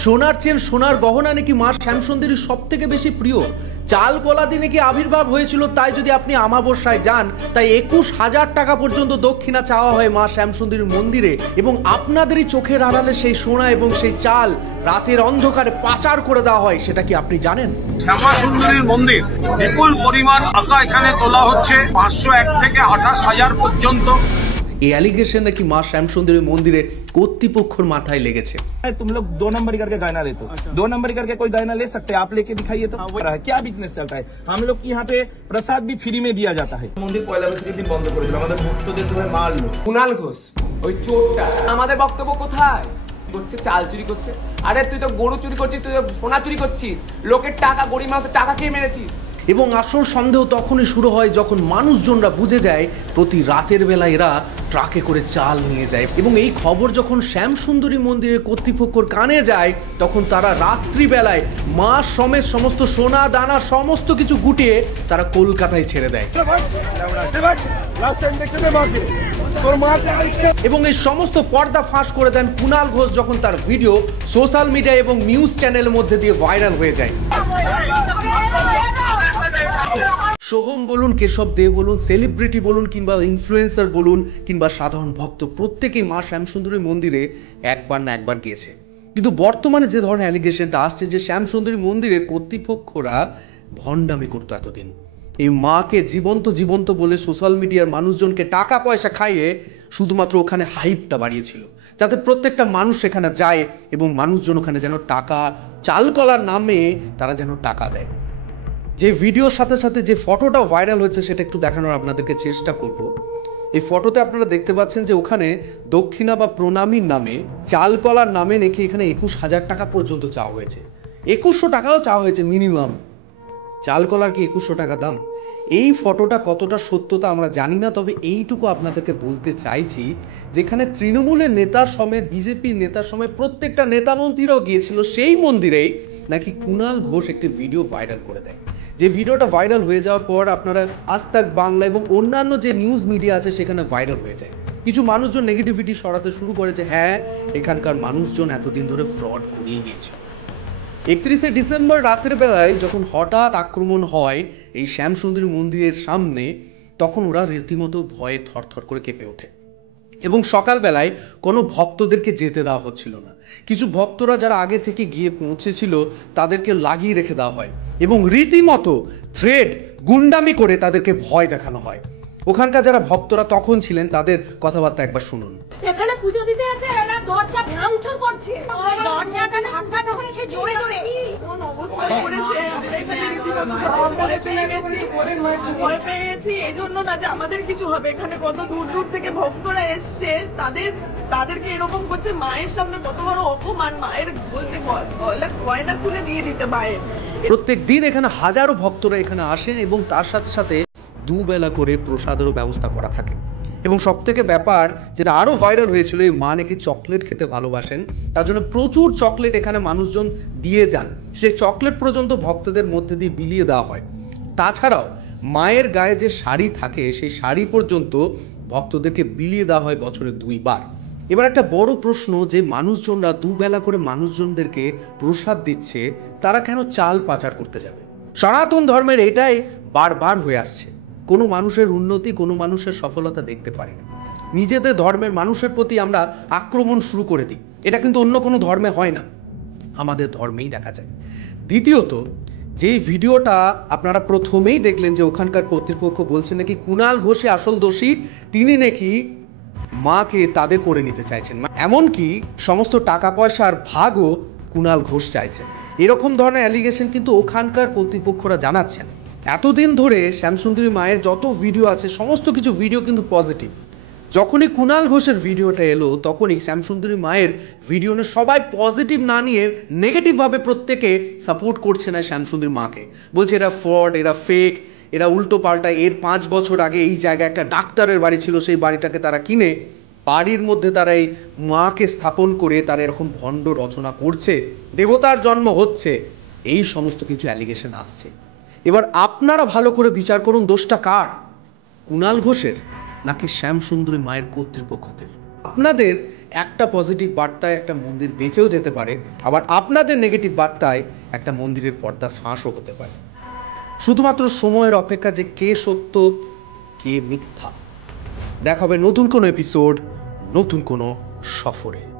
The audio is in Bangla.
সোনার চেন সোনার গহনা নাকি মা শ্যামসুন্দরীর সব থেকে বেশি প্রিয়। চাল কলা দিয়ে নাকি আবির্ভাব হয়েছিল, তাই যদি আপনি আমাবস্যায় যান তাই 21,000 টাকা পর্যন্ত দক্ষিণা চাওয়া হয় মা শ্যামসুন্দরীর মন্দিরে, এবং আপনাদেরই চোখের আড়ালে সেই সোনা এবং সেই চাল রাতের অন্ধকারে পাচার করে দেওয়া হয়। সেটা কি আপনি জানেন? শ্যামাসুন্দরীর মন্দির বিপুল পরিমাণ টাকা এখানে তোলা হচ্ছে, 501 থেকে 28,000 পর্যন্ত। এই অ্যালিগেশন নাকি মা শ্যামসুন্দরী মন্দিরে কর্তৃপক্ষের মাথায় লেগেছে। तुम लोग 2 नंबरी करके गहना लेते हो, 2 नंबरी करके कोई गहना ले सकते हैं? आप लेके दिखाइए तो क्या बिजनेस चलता है। हम लोग यहाँ पे प्रसाद भी फ्री में दिया जाता है। মন্দির পয়লা বৈশাখের দিন বন্ধ করে দিল, আমাদের ভক্তদের ধরে মারলো। কুণাল ঘোষ ওই চোরটা আমাদের বক্তব্য কোথায় করছে? চাল চুরি করছে। আরে তুই তো গরু চুরি করছিস, তুই সোনা চুরি করছিস, লোকের টাকা, গরিব মানুষের টাকা খেয়ে মেরেছিস। এবং আসল সন্দেহ তখনই শুরু হয় যখন মানুষজনরা বুঝে যায় প্রতি রাতের বেলা এরা ট্রাকে করে চাল নিয়ে যায়, এবং এই খবর যখন শ্যামসুন্দরী মন্দিরের কর্তৃপক্ষর কানে যায় তখন তারা রাত্রিবেলায় মা সমেত সমস্ত সোনা দানা সমস্ত কিছু গুটিয়ে তারা কলকাতায় ছেড়ে দেয়। এবং এই সমস্ত পর্দা ফাঁস করে দেন কুণাল ঘোষ যখন তার ভিডিও সোশ্যাল মিডিয়া এবং নিউজ চ্যানেলের মধ্যে দিয়ে ভাইরাল হয়ে যায়। সোহম বলুন, কেশব দে বলুন, সেলিব্রিটি বলুন কিংবা ইনফ্লুয়েন্সার বলুন কিংবা সাধারণ ভক্ত, প্রত্যেকেই মা শ্যামসুন্দরী মন্দিরে একবার না একবার গিয়েছে। কিন্তু বর্তমানে যে ধরনের অ্যালিগেশনটা আসছে যে শ্যামসুন্দরী মন্দিরের কর্তৃপক্ষরা ভণ্ডামি করতো এতদিন, এই মাকে জীবন্ত জীবন্ত বলে সোশ্যাল মিডিয়ার মানুষজনকে টাকা পয়সা খাইয়ে শুধুমাত্র ওখানে হাইপটা বাড়িয়েছিল, যাতে প্রত্যেকটা মানুষ সেখানে যায় এবং মানুষজন ওখানে যেন টাকা, চাল কলার নামে তারা যেন টাকা দেয়। যে ভিডিওর সাথে সাথে যে ফটোটা ভাইরাল হয়েছে সেটা একটু দেখানোর আপনাদেরকে চেষ্টা করব। এই ফটোতে আপনারা দেখতে পাচ্ছেন যে ওখানে দক্ষিণা বা প্রণামীর নামে, চাল কলার নামে নাকি এখানে 21,000 টাকা পর্যন্ত চাওয়া হয়েছে। 2100 টাকাও চাওয়া হয়েছে মিনিমাম। চাল কলার কি 2100 টাকা দাম? এই ফটোটা কতটা সত্যতা আমরা জানি না, তবে এইটুকু আপনাদেরকে বলতে চাইছি, যেখানে তৃণমূলের নেতার সমেত, বিজেপির নেতার সমেত প্রত্যেকটা নেতা মন্ত্রীরাও গিয়েছিল, সেই মন্দিরেই নাকি কুণাল ঘোষ একটি ভিডিও ভাইরাল করে দেয়। যে ভিডিওটা ভাইরাল হয়ে যাওয়ার পর আপনারা আজ তাক বাংলা এবং অন্যান্য যে নিউজ মিডিয়া আছে সেখানে ভাইরাল হয়ে যায়। কিছু মানুষজন নেগেটিভিটি সরাতে শুরু করে যে হ্যাঁ, এখানকার মানুষজন এতদিন ধরে ফ্রড করিয়ে গিয়েছে। 31শে ডিসেম্বর রাতের বেলায় যখন হঠাৎ আক্রমণ হয় এই শ্যামসুন্দরী মন্দিরের সামনে, তখন ওরা রীতিমতো ভয়ে থরথর করে কেঁপে ওঠে এবং সকালবেলায় কোনো ভক্তদেরকে যেতে দেওয়া হচ্ছিল না। কিছু ভক্তরা যারা আগে থেকে গিয়ে পৌঁছেছিল তাদেরকে লাগিয়ে রেখে দেওয়া হয় এবং রীতিমতো থ্রেড, গুন্ডামি করে তাদেরকে ভয় দেখানো হয়। ওখানকার যারা ভক্তরা তখন ছিলেন তাদের কথাবার্তা একবার শুনুন। এখানে পুজো দিতে আসে, এরা দরজা ভাঙচুর করছে, দরজাটা ধাক্কানো হচ্ছে জোরে জোরে। কোন অবস্থা করেছে, আমরা এখানে রীতিমতো সব ভয় পেয়ে গেছি। এইজন্য না যে আমাদের কিছু হবে, এখানে কত দূর দূর থেকে ভক্তরা এসছে, তাদেরকে এরকম করছে। মায়ের সামনে কত বড় অপমান, মায়ের বলছে গয়না খুলে দিয়ে দিতে মায়ের। প্রত্যেক দিন এখানে হাজারো ভক্তরা এখানে আসেন এবং তার সাথে সাথে দুবেলা করে প্রসাদেরও ব্যবস্থা করা থাকে। এবং সব থেকে ব্যাপার যেটা আরো ভাইরাল হয়েছিল, এই মা নাকি চকলেট খেতে ভালোবাসেন, তার জন্য প্রচুর চকলেট এখানে মানুষজন দিয়ে যান। সেই চকলেট পর্যন্ত ভক্তদের মধ্যে দিয়ে বিলিয়ে দেওয়া হয়। তাছাড়াও মায়ের গায়ে যে শাড়ি থাকে সেই শাড়ি পর্যন্ত ভক্তদেরকে বিলিয়ে দেওয়া হয় বছরে 2 বার। এবার একটা বড় প্রশ্ন, যে মানুষজনরা দুবেলা করে মানুষজনদেরকে প্রসাদ দিচ্ছে, তারা কেন চাল পাচার করতে যাবে? সনাতন ধর্মের এটাই বারবার হয়ে আসছে, কোনো মানুষের উন্নতি, কোনো মানুষের সফলতা দেখতে পারি না, নিজেদের ধর্মের মানুষের প্রতি আমরা আক্রমণ শুরু করে দিই। এটা কিন্তু অন্য কোনো ধর্মে হয় না, আমাদের ধর্মেই দেখা যায়। দ্বিতীয়ত, যে ভিডিওটা আপনারা প্রথমেই দেখলেন যে ওখানকার কর্তৃপক্ষ বলছে নাকি কুণাল ঘোষই আসল দোষী, তিনি নাকি মাকে তাদের করে নিতে চাইছেন, এমনকি সমস্ত টাকা পয়সার ভাগও কুণাল ঘোষ চাইছেন। এরকম ধরনের অ্যালিগেশন কিন্তু ওখানকার কর্তৃপক্ষরা জানাচ্ছেন। এতদিন ধরে শ্যামসুন্দরী মায়ের যত ভিডিও আছে সমস্ত কিছু ভিডিও কিন্তু পজিটিভ। যখনই কুণাল ঘোষের ভিডিওটা এলো তখনই শ্যামসুন্দরী মায়ের ভিডিও নিয়ে সবাই পজিটিভ না নিয়ে নেগেটিভভাবে প্রত্যেকে সাপোর্ট করছে না শ্যামসুন্দরী মাকে, বলছে এরা ফ্রড, এরা ফেক, এরা উল্টো পাল্টা। এর 5 বছর আগে এই জায়গায় একটা ডাক্তারের বাড়ি ছিল, সেই বাড়িটাকে তারা কিনে বাড়ির মধ্যে তারা এই মাকে স্থাপন করে তারা এরকম ভণ্ড রচনা করছে, দেবতার জন্ম হচ্ছে, এই সমস্ত কিছু অ্যালিগেশন আসছে। এবার আপনারা ভালো করে বিচার করুন, দোষটা কার? কুণাল ঘোষের নাকি শ্যামসুন্দরী মায়ের কর্তৃপক্ষদের? আপনাদের একটা পজিটিভ বার্তায় একটা মন্দির বেঁচেও যেতে পারে, আবার আপনাদের নেগেটিভ বার্তায় একটা মন্দিরের পর্দা ফাঁসও হতে পারে। শুধুমাত্র সময়ের অপেক্ষা যে কে সত্য কে মিথ্যা। দেখা হবে নতুন কোনো এপিসোড, নতুন কোনো সফরে।